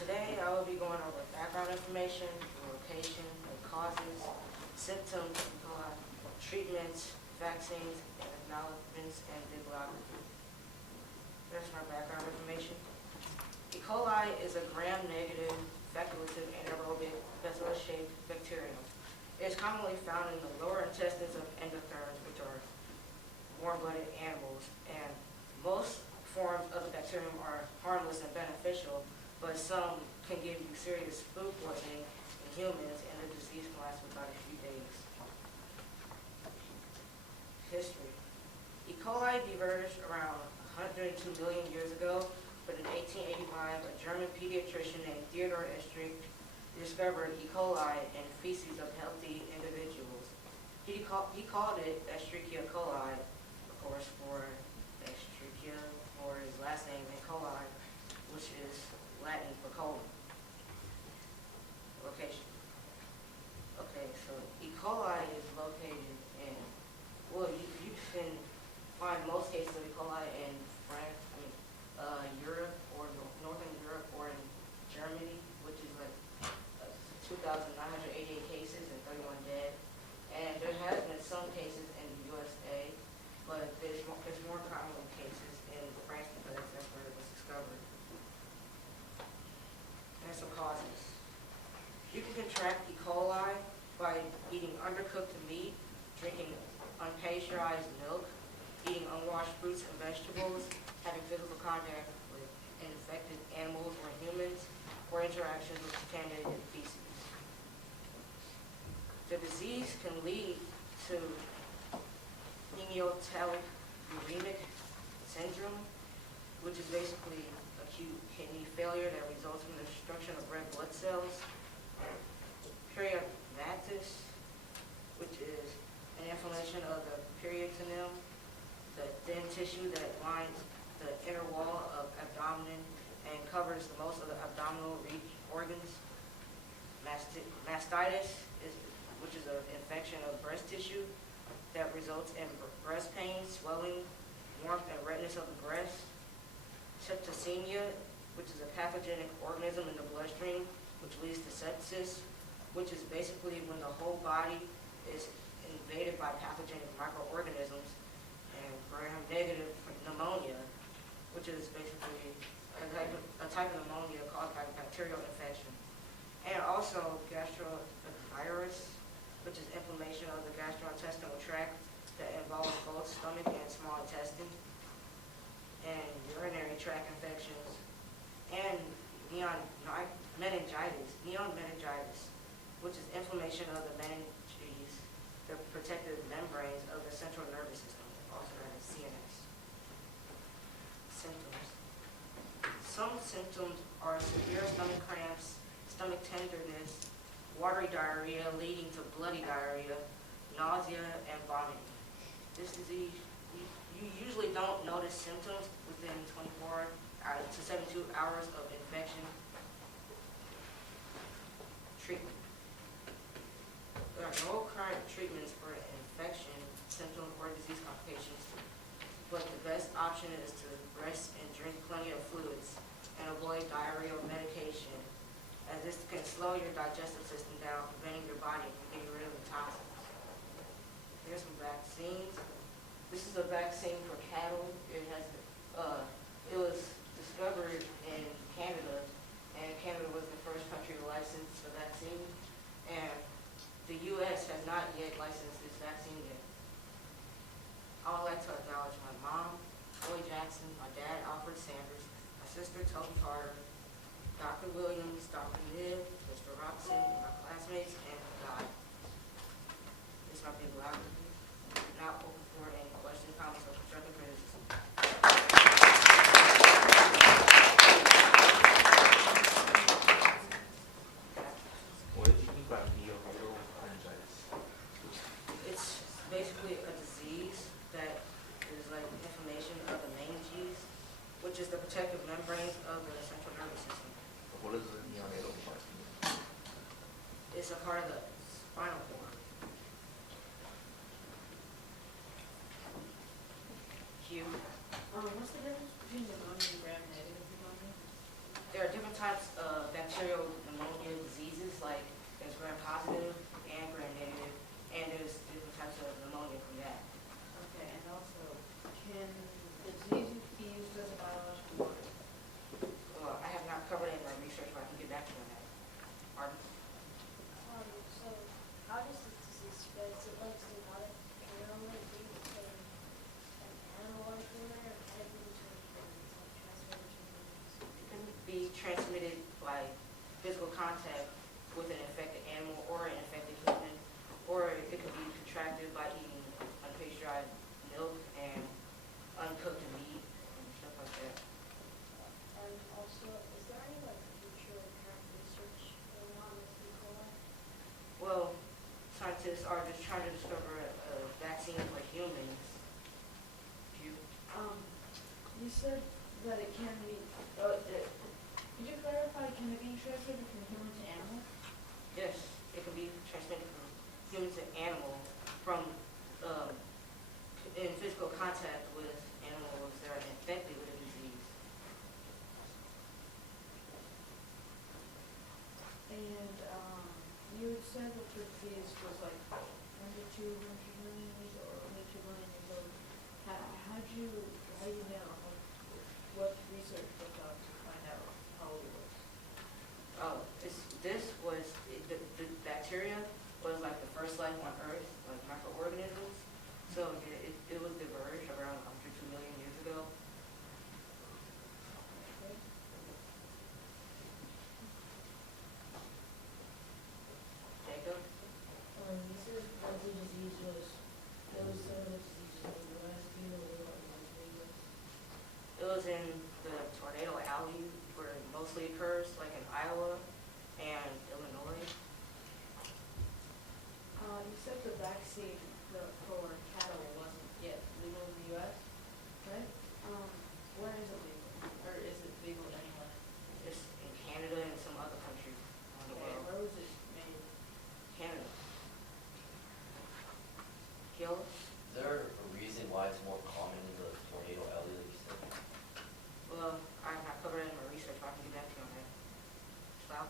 Today I will be going over background information, location, and causes, symptoms, treatments, vaccines, and acknowledgements, and bibliography. There's my background information. E. coli is a gram-negative, facultative, anaerobic, bacillus-shaped bacterium. It is commonly found in the lower intestines of endotherms, which are warm-blooded animals, and most forms of the bacterium are harmless and beneficial, but some can give you serious food poisoning in humans, and the disease can last for about a few days. History. E. coli diverged around 102 million years ago, but in 1885, a German pediatrician named Theodor Estrich discovered E. coli in feces of healthy individuals. He called it Escherichia coli, of course, for Escherichia, for his last name, E. coli, which is Latin for colon. Location. Okay, so E. coli is located in, well, you can find most cases of E. coli in France, Europe, or Northern Europe, or in Germany, which is like 2,988 cases and 31 dead. And there has been some cases in the USA, but there's more common cases in France because that's where it was discovered. And some causes. You can contract E. coli by eating undercooked meat, drinking unpasteurized milk, eating unwashed fruits and vegetables, having physical contact with infected animals or humans, or interactions with contaminated feces. The disease can lead to hematologic uremic syndrome, which is basically acute kidney failure that results from the destruction of red blood cells. Periodontitis, which is an inflammation of the peritoneum, the thin tissue that lines the inner wall of abdomen and covers the most of the abdominal organs. Mastitis, which is an infection of breast tissue that results in breast pain, swelling, warmth, and redness of the breast. Septicemia, which is a pathogenic organism in the bloodstream, which leads to sepsis, which is basically when the whole body is invaded by pathogenic microorganisms. And gram-negative pneumonia, which is basically a type of pneumonia caused by bacterial infection. And also gastroenteritis, which is inflammation of the gastrointestinal tract that involves both stomach and small intestine. And urinary tract infections. And neon meningitis, which is inflammation of the meninges, the protective membranes of the central nervous system, also known as CNS. Symptoms. Some symptoms are severe stomach cramps, stomach tenderness, watery diarrhea leading to bloody diarrhea, nausea, and vomiting. This disease, you usually don't notice symptoms within 24 to 72 hours of infection. Treatment. There are no current treatments for infection, symptom, or disease complications, but the best option is to rest and drink plenty of fluids and avoid diarrheal medication, as this can slow your digestive system down, preventing your body from getting rid of the toxins. Here's some vaccines. This is a vaccine for cattle. It was discovered in Canada, and Canada was the first country to license the vaccine, and the U.S. has not yet licensed this vaccine yet. I would like to acknowledge my mom, Joy Jackson, my dad, Alfred Sanders, my sister, Toby Carter, Dr. Williams, Dr. Nib, Mr. Robson, and my classmates, and God. This is my big biography. Now open for any questions, comments, or constructive criticism. What did you think about neonatal meningitis? It's basically a disease that is like inflammation of the meninges, which is the protective membranes of the central nervous system. What is the neonatal part? It's a part of the spinal cord. Q. What's the difference between pneumonia and gram-negative pneumonia? There are different types of bacterial pneumonia diseases, like there's gram-positive and gram-negative, and there's different types of pneumonia from that. Okay, and also, can the disease be used as a biological weapon? Well, I have not covered it in my research, but I can get back to you on that. Pardon? So how does this disease spread? Is it like zoonotic animal disease from an animal life form, or can it be transmitted to humans? It can be transmitted by physical contact with an infected animal or an infected human, or it could be contracted by eating unpasteurized milk and uncooked meat and stuff like that. And also, is there any like future or current research going on with E.Coli? Well, scientists are just trying to discover a vaccine for humans. You, You said that it can be, could you clarify, can it be transmitted from human to animal? yes, it can be transmitted from human to animal from in physical contact with animals that are infected with a disease. And, you had said that the disease was like 1 to 200 million years or only 2 million years old. How do you know? What research was done to find out how old it was? Oh, the bacteria was like the first life on Earth, like microorganisms. So it was diverged around 102 million years ago. Okay. Jacob? You said that the disease was, there was some of the diseases in the U.S. Do you know what it was in the U.S.? It was in the tornado alley where it mostly occurs, like in Iowa and Illinois. You said the vaccine for cattle wasn't yet legal in the U.S., right? Where is it legal? Or is it legal anywhere? It's in Canada and some other countries on the Okay, world. where was it made? Canada. Kill? Is there a reason why it's more common in the tornado alley, like you said? Well, I have not covered it in my research, but I can get back to you on that. Stop.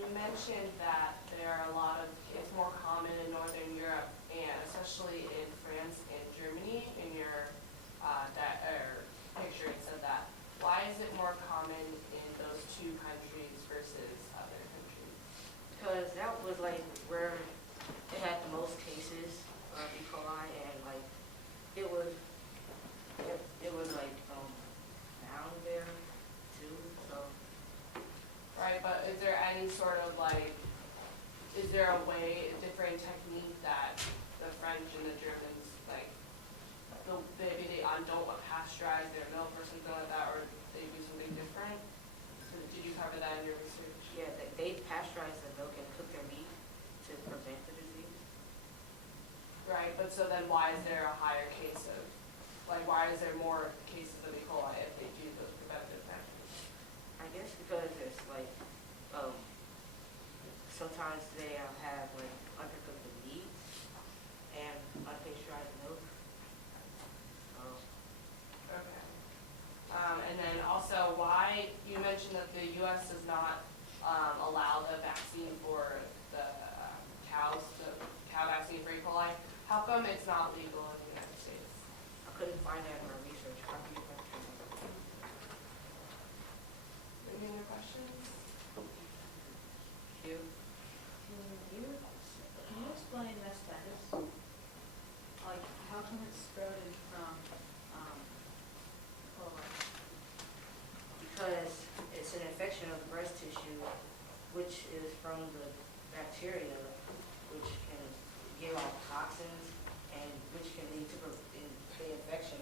You mentioned that there are a lot of, it's more common in Northern Europe and especially in France and Germany. In your picture, it said that. Why is it more common in those two countries versus other countries? Because that was like where it had the most cases of E. coli, and like it was like found there too. So Right, but is there any sort of like, is there a way, a different technique that the French and the Germans like, maybe they don't pasteurize their milk or something like that, or they do something different? So did you cover that in your research? yeah, they pasteurize the milk and cook their meat to prevent the disease. Right, but so then why is there a higher case of, like why is there more cases of E. coli if they do those preventative measures? I guess because it's like sometimes they have like undercooked meat and unpasteurized milk. Okay. And then also why, you mentioned that the U.S. does not allow the vaccine for the cows, the cow vaccine for E. coli. How come it's not legal in the United States? I couldn't find that in my research. How can you find that? Any other questions? You? Can you explain mastitis? Like, how come it's sprouted from, coli? Because it's an infection of the breast tissue, which is from the bacteria, which can give off toxins and which can lead to the infection